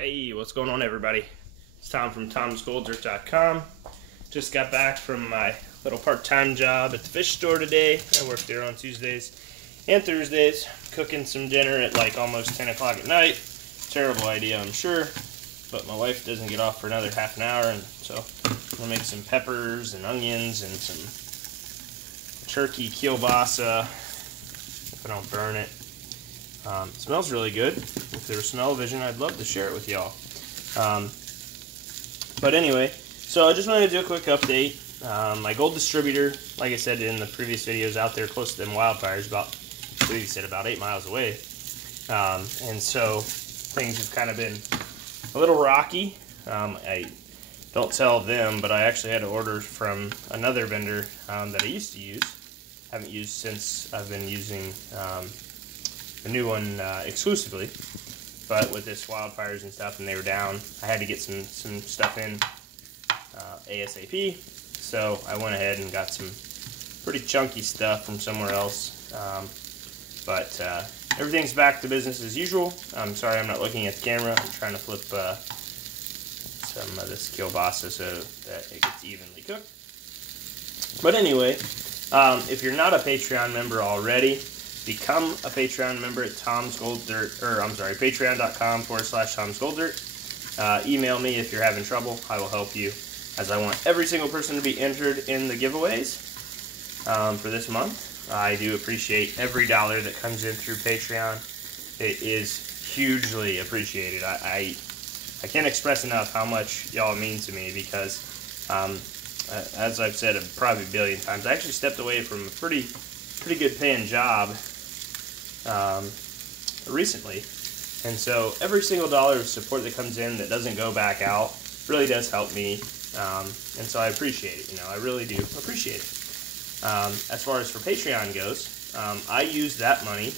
Hey, what's going on, everybody? It's Tom from tomsgolddirt.com. Just got back from my little part-time job at the fish store today. I work there on Tuesdays and Thursdays, cooking some dinner at like almost 10 o'clock at night. Terrible idea, I'm sure, but my wife doesn't get off for another half an hour, and so I'm gonna make some peppers and onions and some turkey kielbasa if I don't burn it. It smells really good. If there was smell-o-vision, I'd love to share it with y'all. But anyway, so I just wanted to do a quick update. My gold distributor, like I said in the previous videos, out there close to them wildfires, I believe you said about 8 miles away. And so things have kind of been a little rocky. I don't tell them, but I actually had to order from another vendor that I used to use. Haven't used since I've been using the new one exclusively, but with this wildfires and stuff and they were down, I had to get some stuff in ASAP, so I went ahead and got some pretty chunky stuff from somewhere else, but everything's back to business as usual. I'm sorry I'm not looking at the camera. I'm trying to flip some of this kielbasa so that it gets evenly cooked. But anyway, if you're not a Patreon member already, become a Patreon member at patreon.com/TomsGoldDirt. Email me if you're having trouble. I will help you, as I want every single person to be entered in the giveaways for this month. I do appreciate every dollar that comes in through Patreon. It is hugely appreciated. I can't express enough how much y'all mean to me because, as I've said probably a billion times, I actually stepped away from a pretty good paying job recently, and so every single dollar of support that comes in that doesn't go back out really does help me, and so I appreciate it. I really do appreciate it. As far as for Patreon goes, I use that money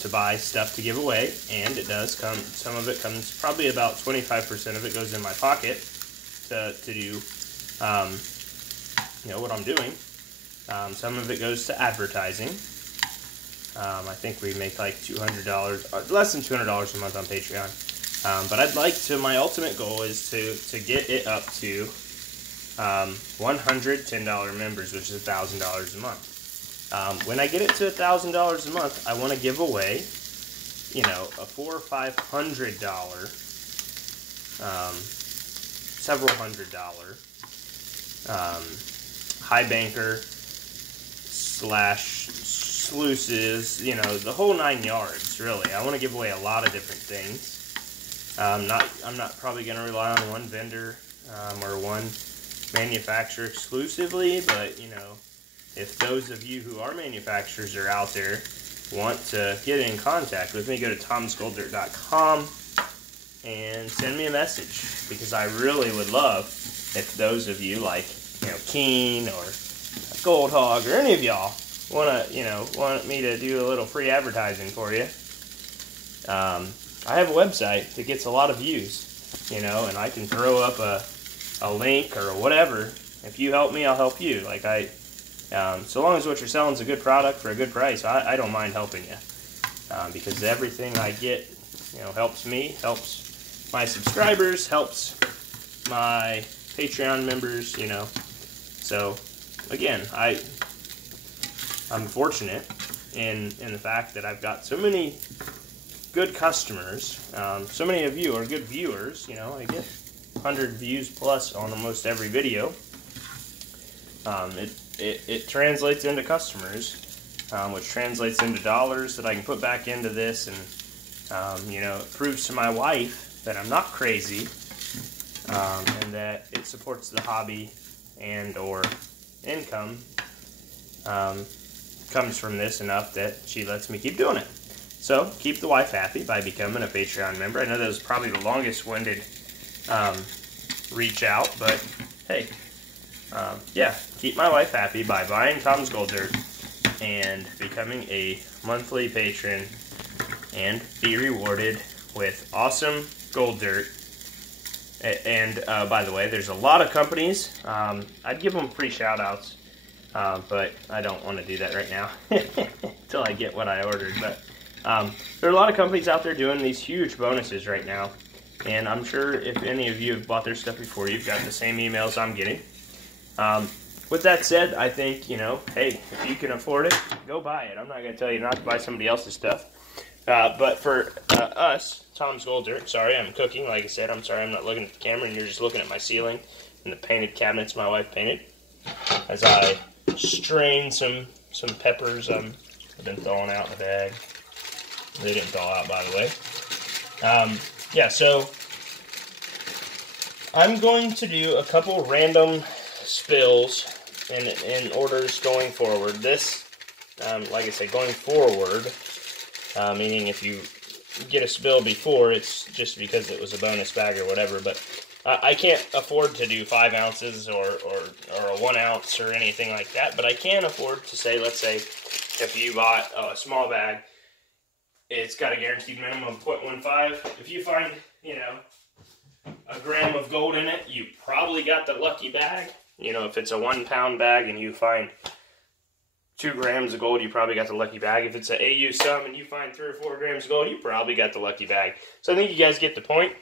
to buy stuff to give away, and it does come, some of it comes, probably about 25% of it goes in my pocket to do what I'm doing. Some of it goes to advertising. I think we make like $200, less than $200 a month on Patreon. But I'd like to, my ultimate goal is to get it up to 100 $10 members, which is $1,000 a month. When I get it to $1,000 a month, I want to give away, a $400 or $500, several $100 high banker / sluices, the whole 9 yards, really. I want to give away a lot of different things. I'm not probably going to rely on one vendor or one manufacturer exclusively, but, if those of you who are manufacturers are out there want to get in contact with me, go to tomsgolddirt.com and send me a message, because I really would love if those of you like, Keen or Gold Hog or any of y'all want me to do a little free advertising for you. I have a website that gets a lot of views, and I can throw up a link or whatever. If you help me, I'll help you. So long as what you're selling is a good product for a good price, I don't mind helping you, because everything I get, helps me, helps my subscribers, helps my Patreon members, So, again, I'm fortunate in the fact that I've got so many good customers. So many of you are good viewers. I get 100 views plus on almost every video. It translates into customers, which translates into dollars that I can put back into this, and it proves to my wife that I'm not crazy, and that it supports the hobby and or income comes from this enough that she lets me keep doing it. So keep the wife happy by becoming a Patreon member. I know that was probably the longest-winded reach out, but hey, yeah, keep my wife happy by buying Tom's Gold Dirt and becoming a monthly patron, and be rewarded with awesome gold dirt. And by the way, there's a lot of companies. I'd give them free shout-outs, but I don't want to do that right now until I get what I ordered. But There are a lot of companies out there doing these huge bonuses right now, and I'm sure if any of you have bought their stuff before, you've got the same emails I'm getting. With that said, I think, you know, hey, if you can afford it, go buy it. I'm not going to tell you not to buy somebody else's stuff. But for us, Tom's Gold Dirt, sorry, I'm cooking. Like I said, I'm sorry I'm not looking at the camera and you're just looking at my ceiling and the painted cabinets my wife painted. As I strain some peppers I've been thawing out in the bag. They didn't thaw out, by the way. Yeah, so I'm going to do a couple random spills in orders going forward. This, like I said, going forward, meaning if you get a spill before, it's just because it was a bonus bag or whatever, but I can't afford to do 5 ounces or a 1 ounce or anything like that, but I can afford to say, let's say, if you bought a small bag, it's got a guaranteed minimum of 0.15. If you find, you know, a gram of gold in it, you probably got the lucky bag. You know, if it's a 1 pound bag and you find 2 grams of gold, you probably got the lucky bag. If it's an AU sum and you find 3 or 4 grams of gold, you probably got the lucky bag. So I think you guys get the point.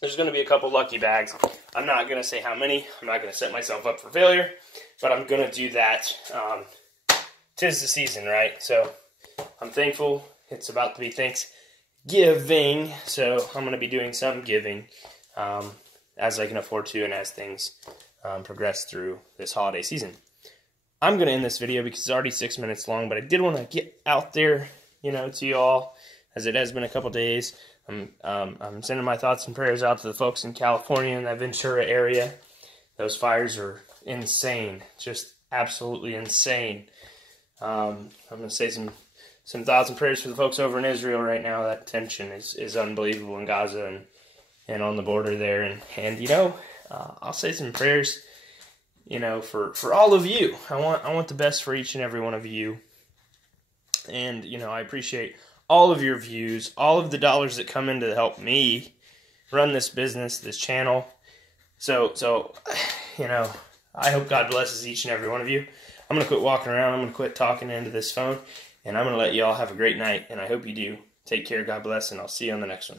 There's going to be a couple lucky bags. I'm not going to say how many. I'm not going to set myself up for failure, but I'm going to do that. 'Tis the season, right? So I'm thankful. It's about to be Thanksgiving, so I'm going to be doing some giving as I can afford to and as things progress through this holiday season. I'm going to end this video because it's already 6 minutes long, but I did want to get out there, you know, to you all, as it has been a couple days. I'm sending my thoughts and prayers out to the folks in California and that Ventura area. Those fires are insane, just absolutely insane. I'm going to say some thoughts and prayers for the folks over in Israel right now. That tension is unbelievable in Gaza and on the border there. And you know, I'll say some prayers, you know, for all of you. I want the best for each and every one of you. And, you know, I appreciate all of your views, all of the dollars that come in to help me run this business, this channel. So you know, I hope God blesses each and every one of you. I'm going to quit walking around. I'm going to quit talking into this phone. And I'm going to let you all have a great night. And I hope you do. Take care. God bless. And I'll see you on the next one.